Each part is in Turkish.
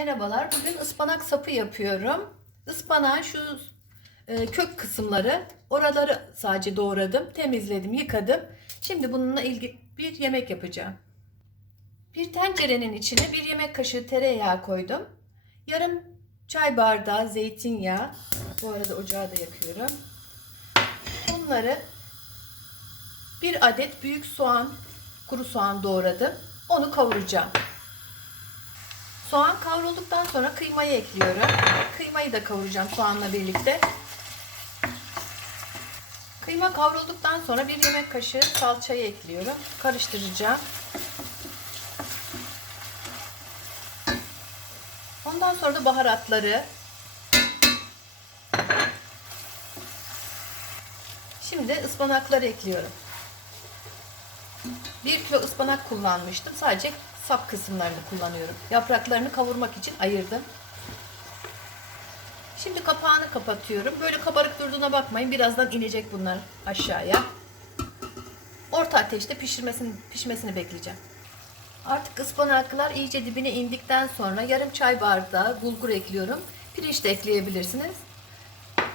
Merhabalar. Bugün ıspanak sapı yapıyorum. Ispanağın şu e, kök kısımları, oraları sadece doğradım, temizledim, yıkadım. Şimdi bununla ilgili bir yemek yapacağım. Bir tencerenin içine bir yemek kaşığı tereyağı koydum. Yarım çay bardağı zeytinyağı. Bu arada ocağı da yakıyorum. Bunları bir adet büyük soğan, kuru soğan doğradım. Onu kavuracağım. Soğan kavrulduktan sonra kıymayı ekliyorum. Kıymayı da kavuracağım soğanla birlikte. Kıyma kavrulduktan sonra bir yemek kaşığı salçayı ekliyorum. Karıştıracağım. Ondan sonra da baharatları. Şimdi ıspanakları ekliyorum. 1 kilo ıspanak kullanmıştım. Sadece sap kısımlarını kullanıyorum. Yapraklarını kavurmak için ayırdım. Şimdi kapağını kapatıyorum. Böyle kabarık durduğuna bakmayın. Birazdan inecek bunlar aşağıya. Orta ateşte pişirmesini, pişmesini bekleyeceğim. Artık ıspanaklar iyice dibine indikten sonra yarım çay bardağı bulgur ekliyorum. Pirinç de ekleyebilirsiniz.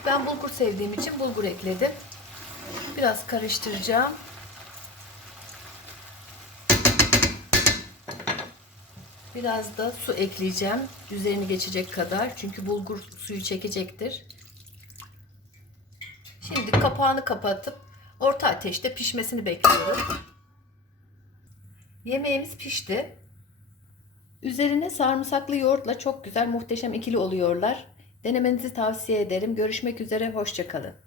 Ben bulgur sevdiğim için bulgur ekledim. Biraz karıştıracağım. Biraz da su ekleyeceğim. Üzerini geçecek kadar. Çünkü bulgur suyu çekecektir. Şimdi kapağını kapatıp orta ateşte pişmesini bekliyorum. Yemeğimiz pişti. Üzerine sarımsaklı yoğurtla çok güzel muhteşem ikili oluyorlar. Denemenizi tavsiye ederim. Görüşmek üzere. Hoşçakalın.